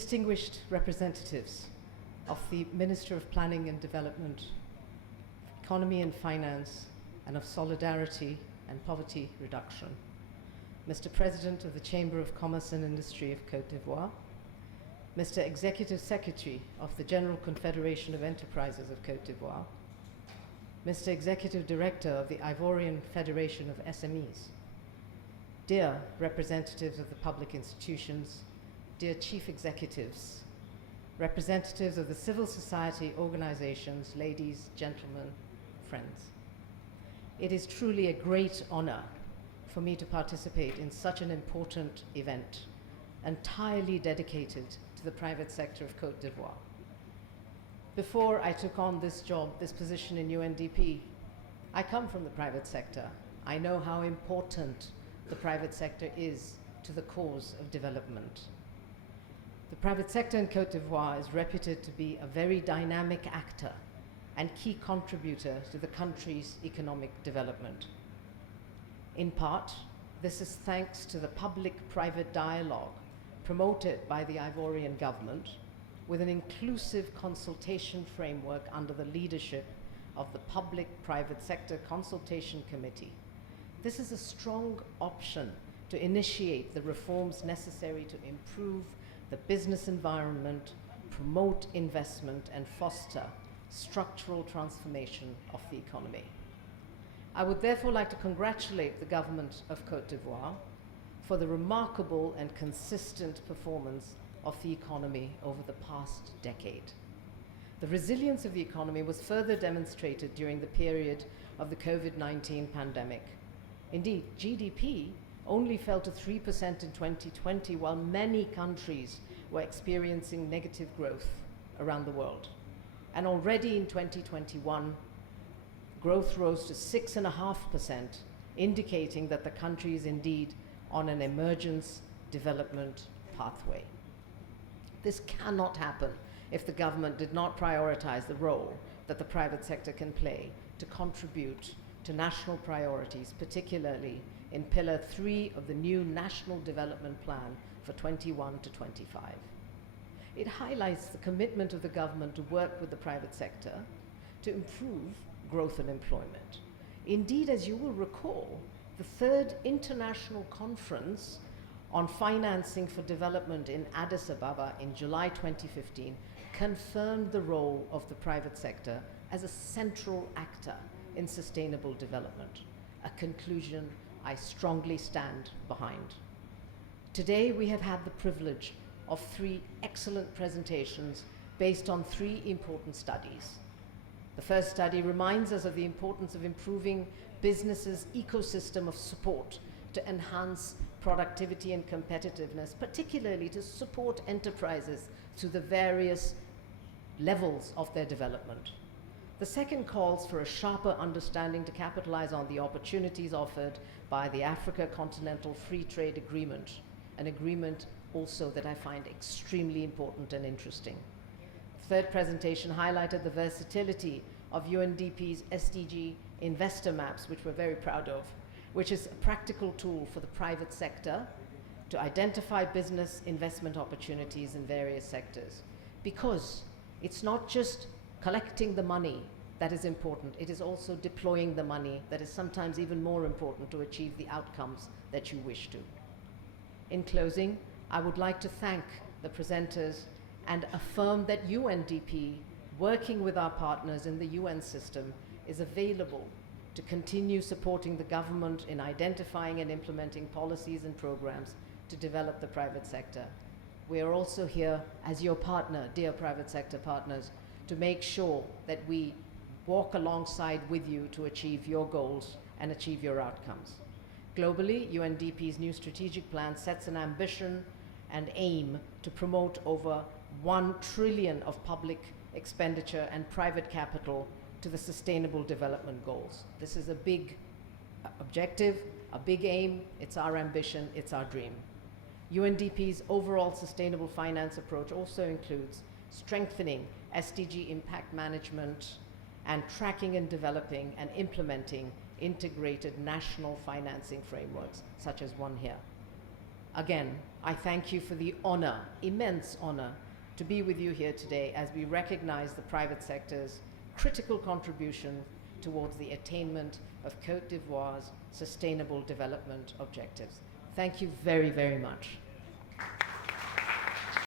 distinguished representatives of the Minister of Planning and Development, Economy and Finance, and of Solidarity and Poverty Reduction, Mr. President of the Chamber of Commerce and Industry of Côte d'Ivoire, Mr. Executive Secretary of the General Confederation of Enterprises of Côte d'Ivoire, Mr. Executive Director of the Ivorian Federation of SMEs, dear representatives of the public institutions, dear chief executives, representatives of the civil society organizations, ladies, gentlemen, friends. It is truly a great honor for me to participate in such an important event, entirely dedicated to the private sector of Côte d'Ivoire. Before I took on this job, this position in UNDP, I come from the private sector. I know how important the private sector is to the cause of development. The private sector in Côte d'Ivoire is reputed to be a very dynamic actor and key contributor to the country's economic development. In part, this is thanks to the public-private dialogue promoted by the Ivorian government with an inclusive consultation framework under the leadership of the Public-Private Sector Consultation Committee. This is a strong option to initiate the reforms necessary to improve the business environment, promote investment, and foster structural transformation of the economy. I would therefore like to congratulate the government of Côte d'Ivoire for the remarkable and consistent performance of the economy over the past decade. The resilience of the economy was further demonstrated during the period of the COVID-19 pandemic. Indeed, GDP only fell to 3% in 2020, while many countries were experiencing negative growth around the world. And already in 2021, growth rose to 6.5%, indicating that the country is indeed on an emergence development pathway. This cannot happen if the government did not prioritize the role that the private sector can play to contribute to national priorities, particularly in Pillar 3 of the new National Development Plan for 21 to 25. It highlights the commitment of the government to work with the private sector to improve growth and employment. Indeed, as you will recall, the third international conference on financing for development in Addis Ababa in July 2015 confirmed the role of the private sector as a central actor in sustainable development, a conclusion I strongly stand behind. Today, we have had the privilege of 3 excellent presentations based on 3 important studies. The first study reminds us of the importance of improving businesses' ecosystem of support to enhance productivity and competitiveness, particularly to support enterprises through the various levels of their development. The second calls for a sharper understanding to capitalize on the opportunities offered by the Africa Continental Free Trade Agreement, an agreement also that I find extremely important and interesting. The third presentation highlighted the versatility of UNDP's SDG investor maps, which we're very proud of, which is a practical tool for the private sector to identify business investment opportunities in various sectors. Because it's not just collecting the money that is important, it is also deploying the money that is sometimes even more important to achieve the outcomes that you wish to. In closing, I would like to thank the presenters and affirm that UNDP, working with our partners in the UN system, is available to continue supporting the government in identifying and implementing policies and programs to develop the private sector. We are also here as your partner, dear private sector partners, to make sure that we walk alongside with you to achieve your goals and achieve your outcomes. Globally, UNDP's new strategic plan sets an ambition and aim to promote over 1 trillion of public expenditure and private capital to the Sustainable Development Goals. This is a big objective, a big aim. It's our ambition, it's our dream. UNDP's overall sustainable finance approach also includes strengthening SDG impact management and tracking and developing and implementing integrated national financing frameworks, such as one here. Again, I thank you for the honor, immense honor, to be with you here today as we recognize the private sector's critical contribution towards the attainment of Côte d'Ivoire's sustainable development objectives. Thank you very, very much.